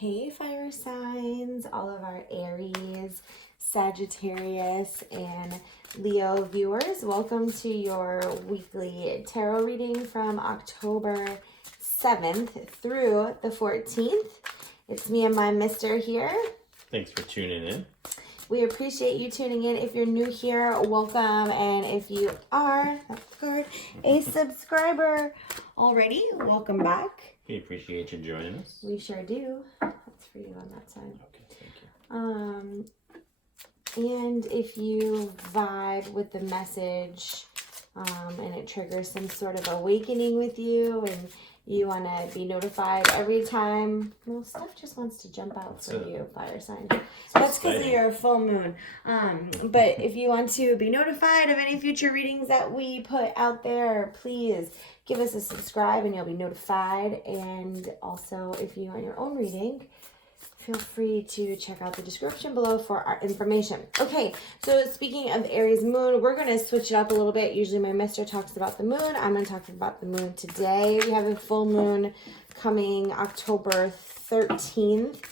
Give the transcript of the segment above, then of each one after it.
Hey fire signs, all of our Aries, Sagittarius, and Leo viewers. Welcome to your weekly tarot reading from October 7th through the 14th. It's me and my mister here. Thanks for tuning in. We appreciate you tuning in. If you're new here, welcome. And if you are a subscriber already, welcome back. We appreciate you joining us. We sure do. That's for you on that side. Okay, thank you. And if you vibe with the message and it triggers some sort of awakening with you and you want to be notified every time, well, stuff just wants to jump out for you, fire sign. That's because of your full moon. But if you want to be notified of any future readings that we put out there, please give us a subscribe and you'll be notified. And also, if you want your own reading, feel free to check out the description below for our information. Okay, so speaking of Aries moon, we're going to switch it up a little bit. Usually my mister talks about the moon. I'm going to talk about the moon today. We have a full moon coming October 13th.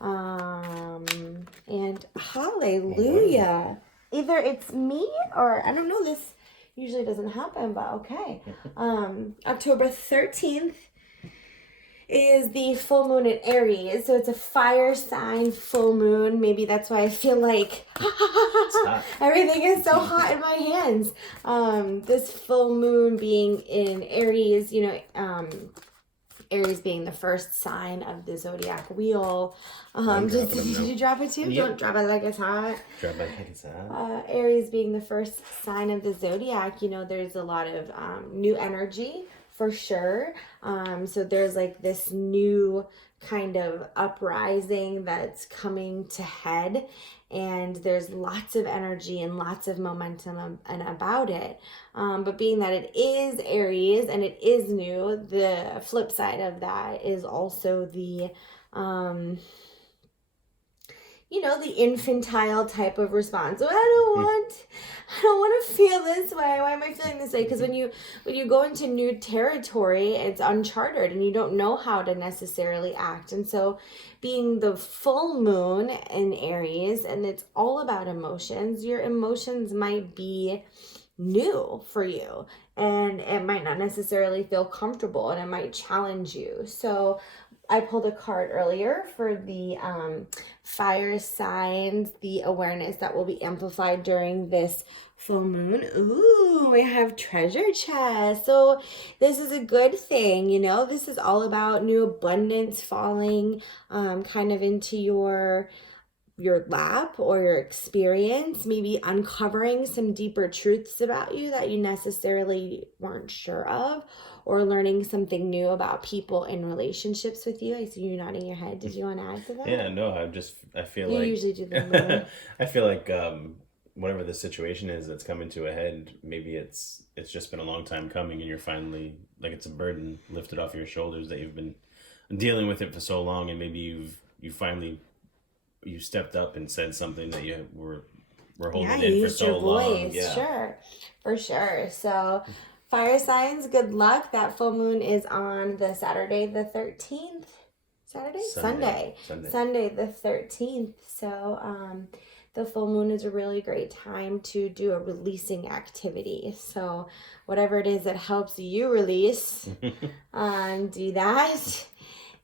And hallelujah. Either it's me or I don't know, this usually doesn't happen, but okay. October 13th is the full moon in Aries. So it's a fire sign full moon. Maybe that's why I feel like everything is so hot in my hands. This full moon being in Aries, you know, Aries being the first sign of the zodiac wheel. Did you drop it too? Yep. Don't drop it like it's hot. Drop it like it's hot. Aries being the first sign of the zodiac, you know, there's a lot of new energy for sure. So there's like this new kind of uprising that's coming to head. And there's lots of energy and lots of momentum and about it. But being that it is Aries and it is new, the flip side of that is also the, you know, the infantile type of response. So I don't want to feel this way. Why am I feeling this way? Because when you go into new territory, it's uncharted and you don't know how to necessarily act. And so being the full moon in Aries, and it's all about emotions, your emotions might be new for you and it might not necessarily feel comfortable and it might challenge you. So I pulled a card earlier for the fire signs, the awareness that will be amplified during this full moon. Ooh, we have treasure chest. So this is a good thing, you know. This is all about new abundance falling kind of into your lap or your experience, maybe uncovering some deeper truths about you that you necessarily weren't sure of, or learning something new about people in relationships with you. I see you nodding your head. Did you want to add to that? Yeah, no, I feel like... You usually do the moon. I feel like whatever the situation is that's coming to a head, maybe it's just been a long time coming and you're finally, like it's a burden lifted off your shoulders that you've been dealing with it for so long, and maybe you finally... you stepped up and said something that you were holding in for so long. Yeah, sure, for sure. So fire signs, good luck. That full moon is on the Saturday the 13th. Sunday the 13th. So the full moon is a really great time to do a releasing activity. So whatever it is that helps you release, do that.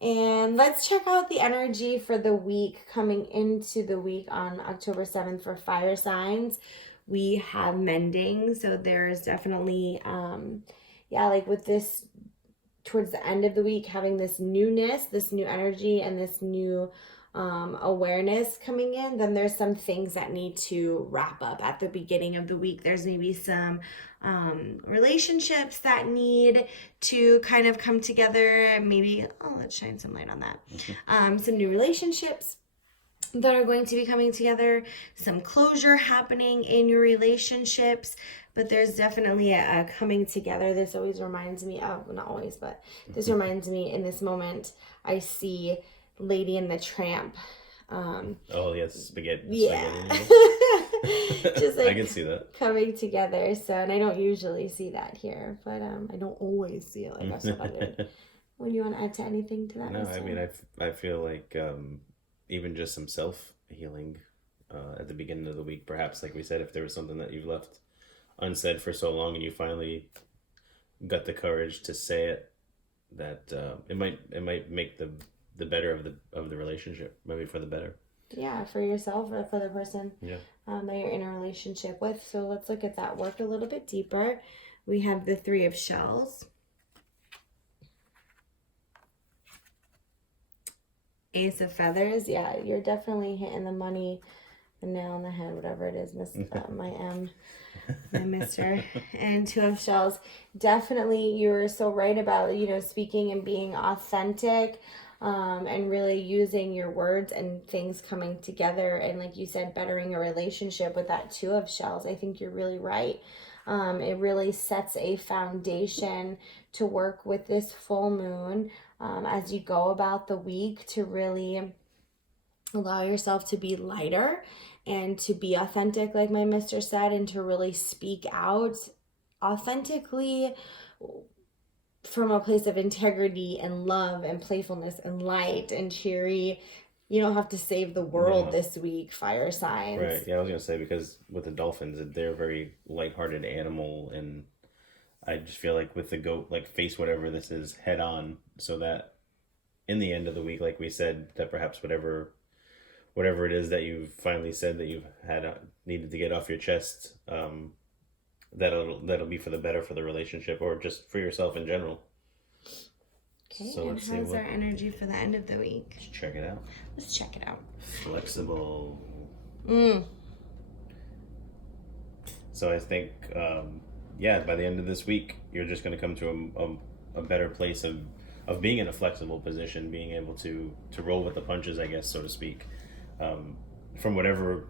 And let's check out the energy for the week coming into the week on October 7th for fire signs. We have mending. So there's definitely, like with this towards the end of the week, having this newness, this new energy and this new awareness coming in, then there's some things that need to wrap up at the beginning of the week. There's maybe some relationships that need to kind of come together. Maybe, let's shine some light on that. Some new relationships that are going to be coming together, some closure happening in your relationships, but there's definitely a coming together. This always reminds me of, well, not always, but this reminds me in this moment, I see Lady and the Tramp. Yes, spaghetti. Yeah. Just like I can see that coming together. So, and I don't usually see that here, but I don't always see it. Like I said, I would Would you want to add to anything to that? No, I mean, I feel like even just some self-healing at the beginning of the week, perhaps, like we said, if there was something that you've left unsaid for so long and you finally got the courage to say it, that it might make the better of the relationship, maybe for the better. Yeah, for yourself or for the person that you're in a relationship with. So let's look at that work a little bit deeper. We have the Three of Shells, Ace of Feathers. Yeah, you're definitely hitting the money, the nail on the head, whatever it is, my mister. And Two of Shells. Definitely, you were so right about, speaking and being authentic, and really using your words and things coming together. And like you said, bettering a relationship with that Two of Shells. I think you're really right. It really sets a foundation to work with this full moon as you go about the week, to really allow yourself to be lighter and to be authentic, like my mister said, and to really speak out authentically from a place of integrity and love and playfulness and light and cheery. You don't have to save the world this week, fire signs. Right. Yeah, I was going to say, because with the dolphins, they're a very lighthearted animal, and I just feel like with the goat, like, face whatever this is head on, so that in the end of the week, like we said, that perhaps whatever it is that you've finally said that you've had needed to get off your chest, that'll be for the better for the relationship, or just for yourself in general. Okay, so and how's our energy for the end of the week? Let's check it out. Let's check it out. Flexible. So I think, by the end of this week, you're just going to come to a better place of being in a flexible position, being able to roll with the punches, I guess, so to speak, from whatever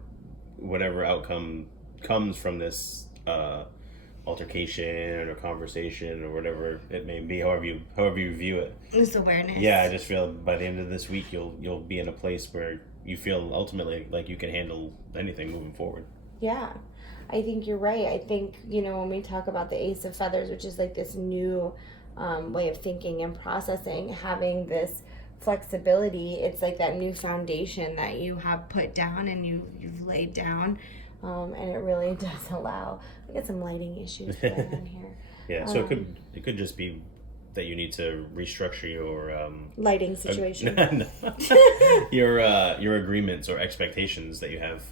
outcome comes from this altercation or conversation or whatever it may be, however you view it. It's awareness. Yeah, I just feel by the end of this week you'll be in a place where you feel ultimately like you can handle anything moving forward. Yeah, I think you're right. I think, when we talk about the Ace of Feathers, which is like this new way of thinking and processing, having this flexibility, it's like that new foundation that you have put down and you've laid down. And it really does allow. We get some lighting issues going on here. Yeah, so it could just be that you need to restructure your lighting situation. Your agreements or expectations that you have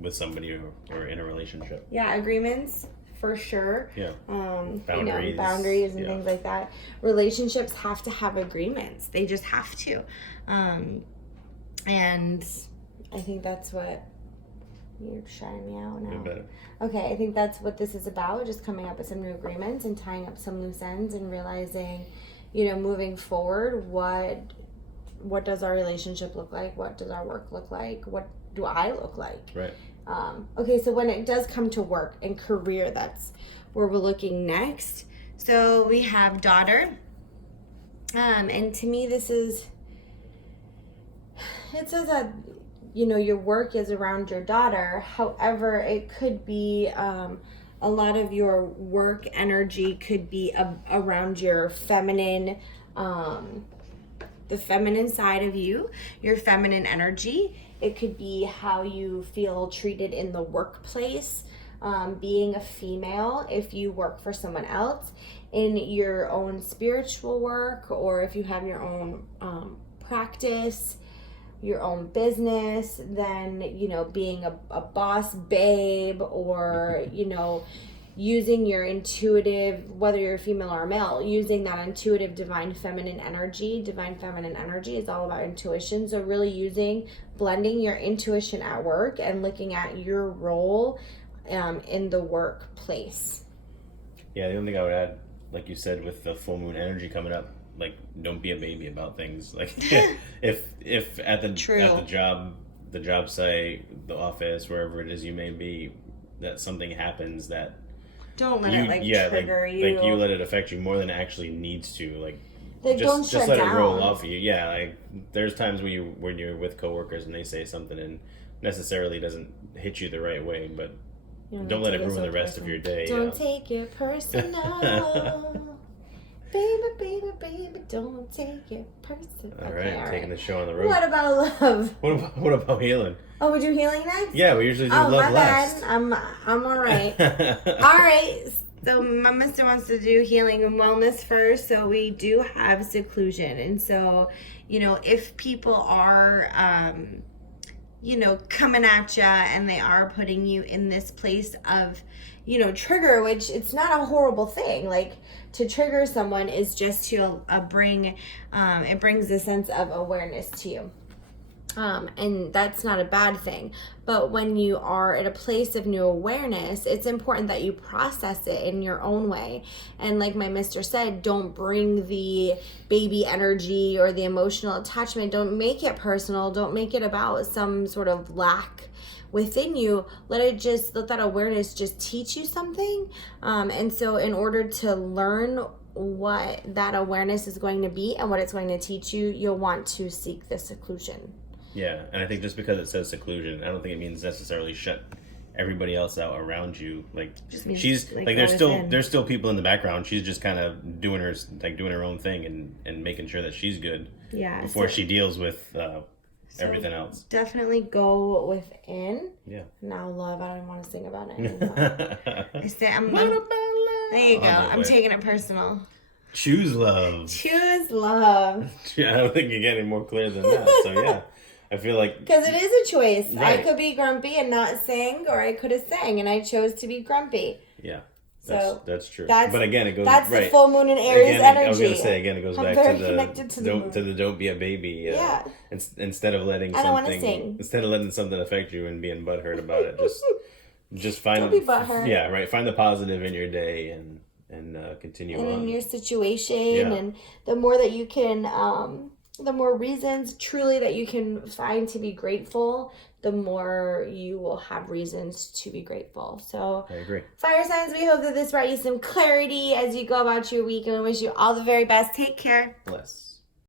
with somebody or in a relationship. Yeah, agreements for sure. Yeah. Boundaries and things like that. Relationships have to have agreements. They just have to. And I think that's what. You're shutting me out now. Better. Okay, I think that's what this is about, just coming up with some new agreements and tying up some loose ends and realizing, moving forward, what does our relationship look like? What does our work look like? What do I look like? Right. Okay, so when it does come to work and career, that's where we're looking next. So we have daughter. And to me, it says that your work is around your daughter. However, it could be a lot of your work energy could be around your feminine, the feminine side of you, your feminine energy. It could be how you feel treated in the workplace, being a female, if you work for someone else, in your own spiritual work, or if you have your own practice, your own business, then, being a boss babe, or, using your intuitive, whether you're a female or a male, using that intuitive divine feminine energy. Divine feminine energy is all about intuition. So really blending your intuition at work and looking at your role in the workplace. Yeah, the only thing I would add, like you said, with the full moon energy coming up, like, don't be a baby about things. Like, if at the job site, the office, wherever it is you may be, that something happens that don't let it trigger you. Like, you let it affect you more than it actually needs to. Like just let down. It roll off of you. Yeah, like, there's times when you're with coworkers and they say something and necessarily doesn't hit you the right way, but don't let it ruin the rest of your day. Don't take it personal. baby, don't take it personal. All Okay, right, all taking right. the show on the road. What about love? What about healing? Oh, we do healing next? Yeah, we usually do Oh, love my last. bad. I'm all right. All right. So my mister wants to do healing and wellness first. So we do have seclusion, and so if people are coming at you and they are putting you in this place of trigger, which it's not a horrible thing. Like, to trigger someone is just to bring it brings a sense of awareness to you. And that's not a bad thing. But when you are at a place of new awareness, it's important that you process it in your own way. And like my mister said, don't bring the baby energy or the emotional attachment. Don't make it personal. Don't make it about some sort of lack within you. Let that awareness just teach you something. And so in order to learn what that awareness is going to be and what it's going to teach you, you'll want to seek the seclusion. Yeah, and I think just because it says seclusion, I don't think it means necessarily shut everybody else out around you. Like, she's like there's still people in the background. She's just kind of doing her own thing and making sure that she's good. Yeah. Before she deals with everything else. Definitely go within. Yeah. Now, love, I don't even want to sing about it anymore. There you go. I'm taking it personal. Choose love. Choose love. I don't think you get any more clear than that. So yeah. I feel like... Because it is a choice. Right. I could be grumpy and not sing, or I could have sang, and I chose to be grumpy. Yeah, that's true. But again, it goes... That's right. the full moon in Aries energy. I was going to say, again, it goes back to the don't be a baby. Yeah. Instead of letting I don't want to sing. Instead of letting something affect you and being butthurt about it, just find... Don't be butthurt. Yeah, right. Find the positive in your day and continue on. And in your situation, and the more that you can... the more reasons truly that you can find to be grateful, the more you will have reasons to be grateful. So I agree. Fire signs, we hope that this brought you some clarity as you go about your week, and we wish you all the very best. Take care. Bless.